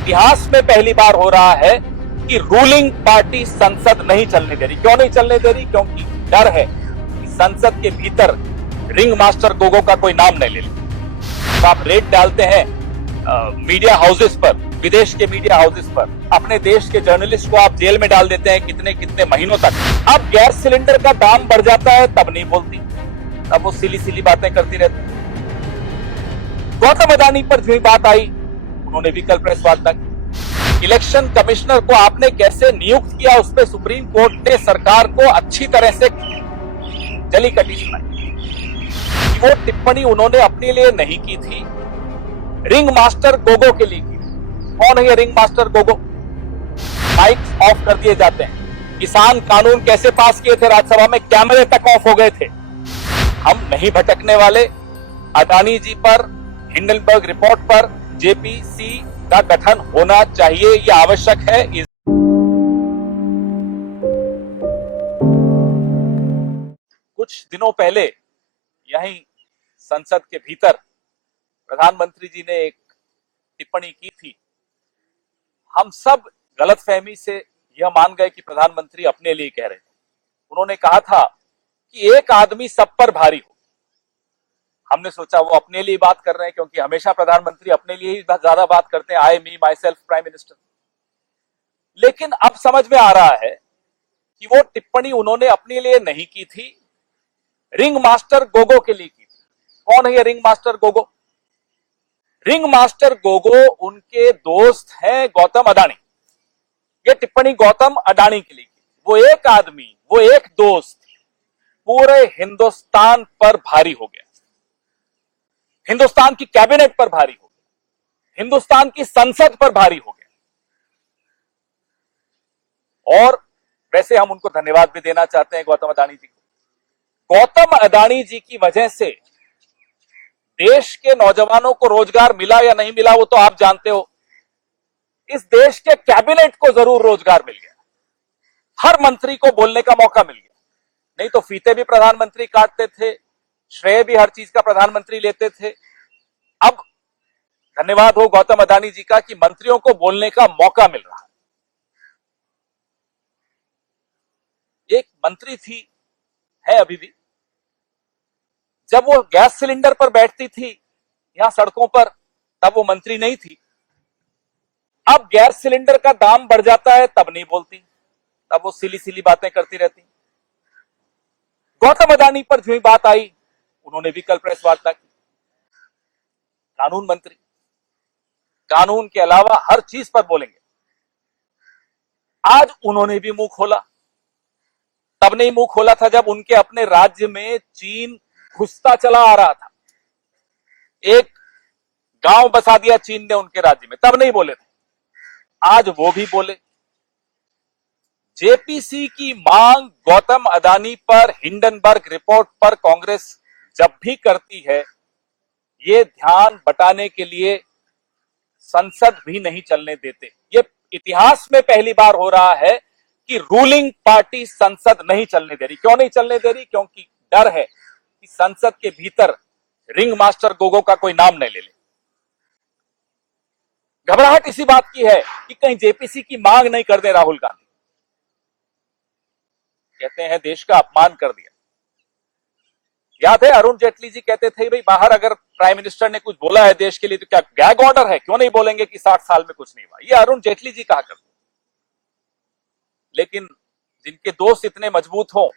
इतिहास में पहली बार हो रहा है कि रूलिंग पार्टी संसद नहीं चलने दे रही। क्यों नहीं चलने दे रही? क्योंकि डर है कि संसद के भीतर रिंग मास्टर गोगो का कोई नाम नहीं ले ले। तो आप रेड डालते हैं मीडिया हाउसेस पर, विदेश के मीडिया हाउसेस पर, अपने देश के जर्नलिस्ट को आप जेल में डाल देते हैं कितने कितने महीनों तक। अब गैस सिलेंडर का दाम बढ़ जाता है तब नहीं बोलती, तब वो सिली सिली बातें करती रहती। गौतम अडानी पर जो बात आई, उन्होंने भी कल प्रेस वार्ता की। इलेक्शन कमिश्नर को आपने कैसे नियुक्त किया, उस पर सुप्रीम कोर्ट ने सरकार को अच्छी तरह से जली कटी सुनाई। वो टिप्पणी उन्होंने अपने लिए नहीं की थी, रिंग मास्टर गोगो के लिए की। कौन है ये ringmaster Gogo? Mic off कर दिए जाते हैं। किसान कानून कैसे पास किए थे राज्यसभा में, कैमरे तक ऑफ हो गए थे। हम नहीं भटकने वाले। अडानी जी पर, हिंडनबर्ग रिपोर्ट पर जेपीसी का गठन होना चाहिए, यह आवश्यक है। कुछ दिनों पहले यहीं संसद के भीतर प्रधानमंत्री जी ने एक टिप्पणी की थी। हम सब गलतफहमी से यह मान गए कि प्रधानमंत्री अपने लिए कह रहे थे। उन्होंने कहा था कि एक आदमी सब पर भारी हो। हमने सोचा वो अपने लिए बात कर रहे हैं, क्योंकि हमेशा प्रधानमंत्री अपने लिए ही ज्यादा बात करते हैं, आई मी माई सेल्फ प्राइम मिनिस्टर। लेकिन अब समझ में आ रहा है कि वो टिप्पणी उन्होंने अपने लिए नहीं की थी, रिंग मास्टर गोगो के लिए की थी। कौन है ये ringmaster Gogo? Ring master Gogo उनके दोस्त हैं गौतम अडानी। ये टिप्पणी गौतम अडानी के लिए की। वो एक आदमी, वो एक दोस्त पूरे हिंदुस्तान पर भारी हो गया, हिंदुस्तान की कैबिनेट पर भारी हो गया, हिंदुस्तान की संसद पर भारी हो गया। और वैसे हम उनको धन्यवाद भी देना चाहते हैं गौतम अडानी जी को। गौतम अडानी जी की वजह से देश के नौजवानों को रोजगार मिला या नहीं मिला वो तो आप जानते हो। इस देश के कैबिनेट को जरूर रोजगार मिल गया, हर मंत्री को बोलने का मौका मिल गया। नहीं तो फीते भी प्रधानमंत्री काटते थे, श्रेय भी हर चीज का प्रधानमंत्री लेते थे। अब धन्यवाद हो गौतम अडानी जी का कि मंत्रियों को बोलने का मौका मिल रहा है। एक मंत्री थी, है अभी भी, जब वो गैस सिलेंडर पर बैठती थी यहां सड़कों पर, तब वो मंत्री नहीं थी। अब गैस सिलेंडर का दाम बढ़ जाता है तब नहीं बोलती, तब वो सिली सिली बातें करती रहती। गौतम अडानी पर जो बात आई, उन्होंने भी कल प्रेस वार्ता की। कानून मंत्री, कानून के अलावा हर चीज पर बोलेंगे। आज उन्होंने भी मुंह खोला। तब नहीं मुंह खोला था जब उनके अपने राज्य में चीन घुसता चला आ रहा था। एक गांव बसा दिया चीन ने उनके राज्य में, तब नहीं बोले थे। आज वो भी बोले। जेपीसी की मांग गौतम अडानी पर, हिंडनबर्ग रिपोर्ट पर कांग्रेस जब भी करती है, ये ध्यान बटाने के लिए संसद भी नहीं चलने देते। ये इतिहास में पहली बार हो रहा है कि रूलिंग पार्टी संसद नहीं चलने दे रही। क्यों नहीं चलने दे रही? क्योंकि डर है कि संसद के भीतर रिंग मास्टर गोगो का कोई नाम नहीं ले ले। घबराहट इसी बात की है कि कहीं जेपीसी की मांग नहीं कर दे राहुल गांधी। कहते हैं देश का अपमान कर दिया। याद है अरुण जेटली जी कहते थे भाई बाहर अगर प्राइम मिनिस्टर ने कुछ बोला है देश के लिए तो क्या गैग ऑर्डर है, क्यों नहीं बोलेंगे कि 60 साल में कुछ नहीं हुआ। ये अरुण जेटली जी कहा करते। लेकिन जिनके दोस्त इतने मजबूत हो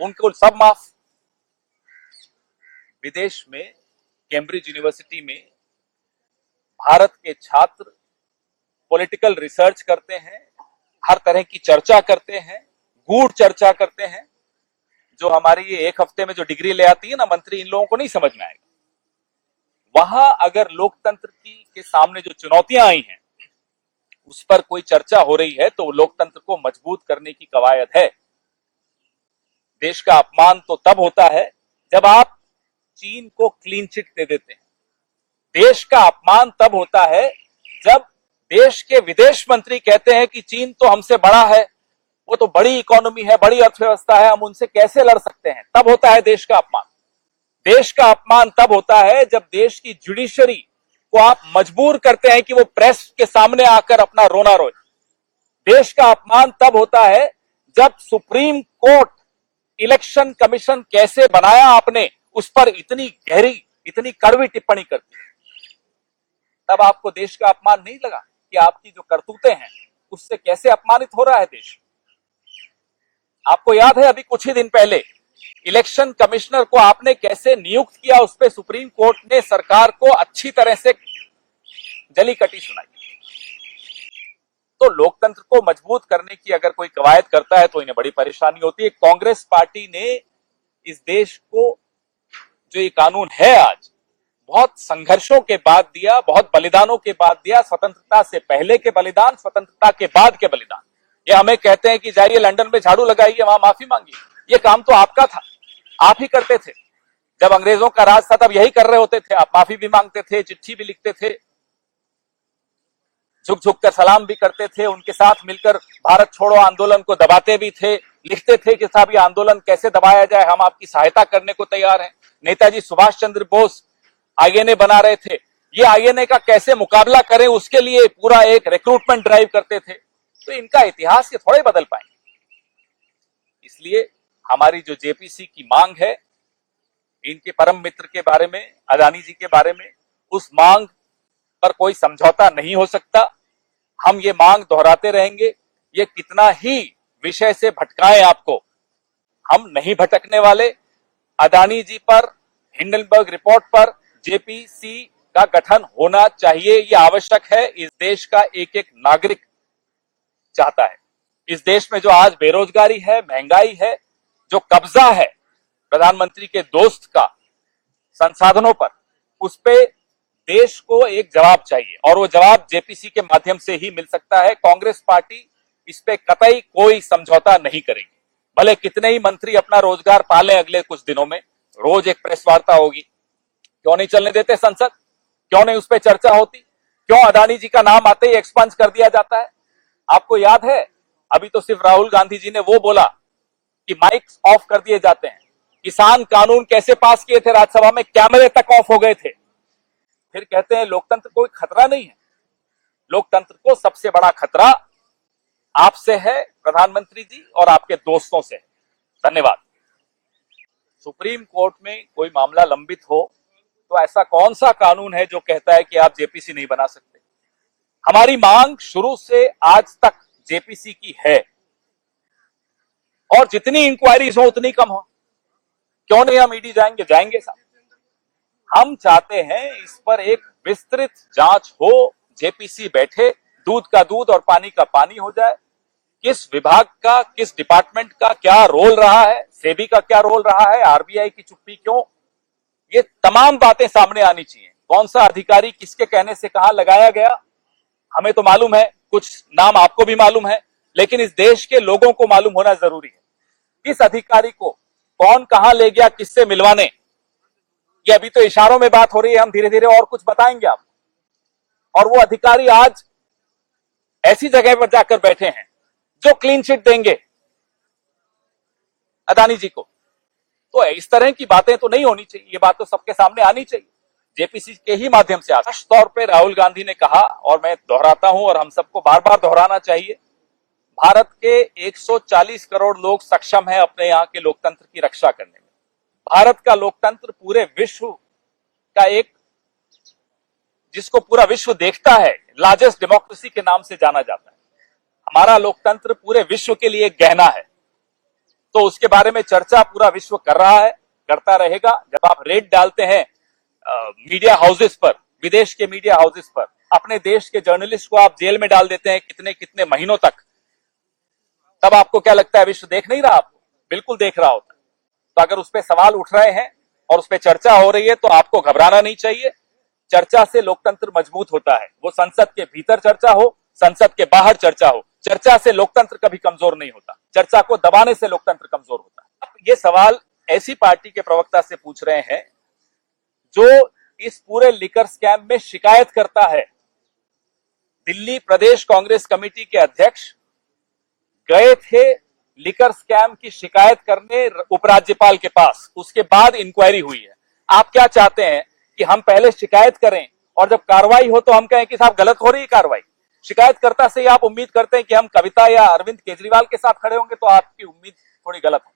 उनको सब माफ। विदेश में कैम्ब्रिज यूनिवर्सिटी में भारत के छात्र पॉलिटिकल रिसर्च करते हैं, हर तरह की चर्चा करते हैं, गूढ़ चर्चा करते हैं। जो हमारी ये एक हफ्ते में जो डिग्री ले आती है ना मंत्री, इन लोगों को नहीं समझ में आएगा। वहां अगर लोकतंत्र के सामने जो चुनौतियां आई हैं उस पर कोई चर्चा हो रही है तो लोकतंत्र को मजबूत करने की कवायद है। देश का अपमान तो तब होता है जब आप चीन को क्लीन चिट दे देते हैं। देश का अपमान तब होता है जब देश के विदेश मंत्री कहते हैं कि चीन तो हमसे बड़ा है, वो तो बड़ी इकोनॉमी है, बड़ी अर्थव्यवस्था है, हम उनसे कैसे लड़ सकते हैं। तब होता है देश का अपमान। देश का अपमान तब होता है जब देश की जुडिशरी को आप मजबूर करते हैं कि वो प्रेस के सामने आकर अपना रोना रोए। देश का अपमान तब होता है जब सुप्रीम कोर्ट इलेक्शन कमीशन कैसे बनाया आपने उस पर इतनी गहरी, इतनी कड़वी टिप्पणी करती है। तब आपको देश का अपमान नहीं लगा कि आपकी जो करतूतें हैं उससे कैसे अपमानित हो रहा है देश। आपको याद है अभी कुछ ही दिन पहले इलेक्शन कमिश्नर को आपने कैसे नियुक्त किया, उस पर सुप्रीम कोर्ट ने सरकार को अच्छी तरह से जली कटी सुनाई। तो लोकतंत्र को मजबूत करने की अगर कोई कवायद करता है तो इन्हें बड़ी परेशानी होती है। कांग्रेस पार्टी ने इस देश को जो ये कानून है आज बहुत संघर्षों के बाद दिया, बहुत बलिदानों के बाद दिया। स्वतंत्रता से पहले के बलिदान, स्वतंत्रता के बाद के बलिदान। ये हमें कहते हैं कि जाइए लंदन में झाड़ू लगाइए, वहां माफी मांगिए, ये काम तो आपका था, आप ही करते थे। जब अंग्रेजों का राज था तब यही कर रहे होते थे, आप माफी भी मांगते थे, चिट्ठी भी लिखते थे, झुक झुक कर सलाम भी करते थे, उनके साथ मिलकर भारत छोड़ो आंदोलन को दबाते भी थे, लिखते थे कि साहब ये आंदोलन कैसे दबाया जाए, हम आपकी सहायता करने को तैयार हैं। नेताजी सुभाष चंद्र बोस आईएनए बना रहे थे, ये आईएनए का कैसे मुकाबला करें उसके लिए पूरा एक रिक्रूटमेंट ड्राइव करते थे। तो इनका इतिहास ये थोड़े बदल पाएंगे। इसलिए हमारी जो जेपीसी की मांग है, इनके परम मित्र के बारे में, अदानी जी के बारे में, उस मांग पर कोई समझौता नहीं हो सकता। हम ये मांग दोहराते रहेंगे। ये कितना ही विषय से भटकाएं आपको, हम नहीं भटकने वाले। अदानी जी पर, हिंडनबर्ग रिपोर्ट पर जेपीसी का गठन होना चाहिए, ये आवश्यक है। इस देश का एक एक नागरिक चाहता है। इस देश में जो आज बेरोजगारी है, महंगाई है, जो कब्जा है प्रधानमंत्री के दोस्त का संसाधनों पर, उस पे देश को एक जवाब चाहिए और वो जवाब जेपीसी के माध्यम से ही मिल सकता है। कांग्रेस पार्टी इस पे कतई कोई समझौता नहीं करेगी। भले कितने ही मंत्री अपना रोजगार पालें अगले कुछ दिनों में, रोज एक प्रेस वार्ता होगी, क्यों नहीं चलने देते संसद, क्यों नहीं उस पर चर्चा होती, क्यों अदानी जी का नाम आते ही एक्सपंज कर दिया जाता है। आपको याद है अभी तो सिर्फ राहुल गांधी जी ने वो बोला कि माइक्स ऑफ कर दिए जाते हैं। किसान कानून कैसे पास किए थे राज्यसभा में, कैमरे तक ऑफ हो गए थे। फिर कहते हैं लोकतंत्र कोई खतरा नहीं है। लोकतंत्र को सबसे बड़ा खतरा आपसे है प्रधानमंत्री जी और आपके दोस्तों से। धन्यवाद। सुप्रीम कोर्ट में कोई मामला लंबित हो तो ऐसा कौन सा कानून है जो कहता है कि आप जेपीसी नहीं बना सकते। हमारी मांग शुरू से आज तक जेपीसी की है और जितनी इंक्वायरीज हो उतनी कम हो। क्यों नहीं हम ईडी जाएंगे, जाएंगे साहब। हम चाहते हैं इस पर एक विस्तृत जांच हो, जेपीसी बैठे, दूध का दूध और पानी का पानी हो जाए। किस विभाग का, किस डिपार्टमेंट का क्या रोल रहा है, सेबी का क्या रोल रहा है, आरबीआई की चुप्पी क्यों, ये तमाम बातें सामने आनी चाहिए। कौन सा अधिकारी किसके कहने से कहां लगाया गया हमें तो मालूम है, कुछ नाम आपको भी मालूम है, लेकिन इस देश के लोगों को मालूम होना जरूरी है। किस अधिकारी को कौन कहां ले गया, किससे मिलवाने, ये अभी तो इशारों में बात हो रही है, हम धीरे धीरे और कुछ बताएंगे आपको। और वो अधिकारी आज ऐसी जगह पर जाकर बैठे हैं जो क्लीन चिट देंगे अदानी जी को। तो इस तरह की बातें तो नहीं होनी चाहिए, ये बात तो सबके सामने आनी चाहिए, जेपीसी के ही माध्यम से। आदर्श तौर पे राहुल गांधी ने कहा, और मैं दोहराता हूं और हम सबको बार बार दोहराना चाहिए, भारत के 140 करोड़ लोग सक्षम हैं अपने यहां के लोकतंत्र की रक्षा करने में। भारत का लोकतंत्र पूरे विश्व का एक, जिसको पूरा विश्व देखता है, लार्जेस्ट डेमोक्रेसी के नाम से जाना जाता है। हमारा लोकतंत्र पूरे विश्व के लिए गहना है, तो उसके बारे में चर्चा पूरा विश्व कर रहा है, करता रहेगा। जब आप रेड डालते हैं मीडिया हाउसेस पर, विदेश के मीडिया हाउसेस पर, अपने देश के जर्नलिस्ट को आप जेल में डाल देते हैं कितने कितने महीनों तक, तब आपको क्या लगता है विश्व देख नहीं रहा? आपको बिल्कुल देख रहा होता है। तो अगर उस पर सवाल उठ रहे हैं और उस पर चर्चा हो रही है तो आपको घबराना नहीं चाहिए। चर्चा से लोकतंत्र मजबूत होता है, वो संसद के भीतर चर्चा हो, संसद के बाहर चर्चा हो। चर्चा से लोकतंत्र कभी कमजोर नहीं होता, चर्चा को दबाने से लोकतंत्र कमजोर होता है। अब ये सवाल ऐसी पार्टी के प्रवक्ता से पूछ रहे हैं जो इस पूरे लिकर स्कैम में शिकायत करता है। दिल्ली प्रदेश कांग्रेस कमेटी के अध्यक्ष गए थे लिकर स्कैम की शिकायत करने उपराज्यपाल के पास, उसके बाद इंक्वायरी हुई है। आप क्या चाहते हैं कि हम पहले शिकायत करें और जब कार्रवाई हो तो हम कहें कि साहब गलत हो रही है कार्रवाई। शिकायतकर्ता से ही आप उम्मीद करते हैं कि हम कविता या अरविंद केजरीवाल के साथ खड़े होंगे, तो आपकी उम्मीद थोड़ी गलत है।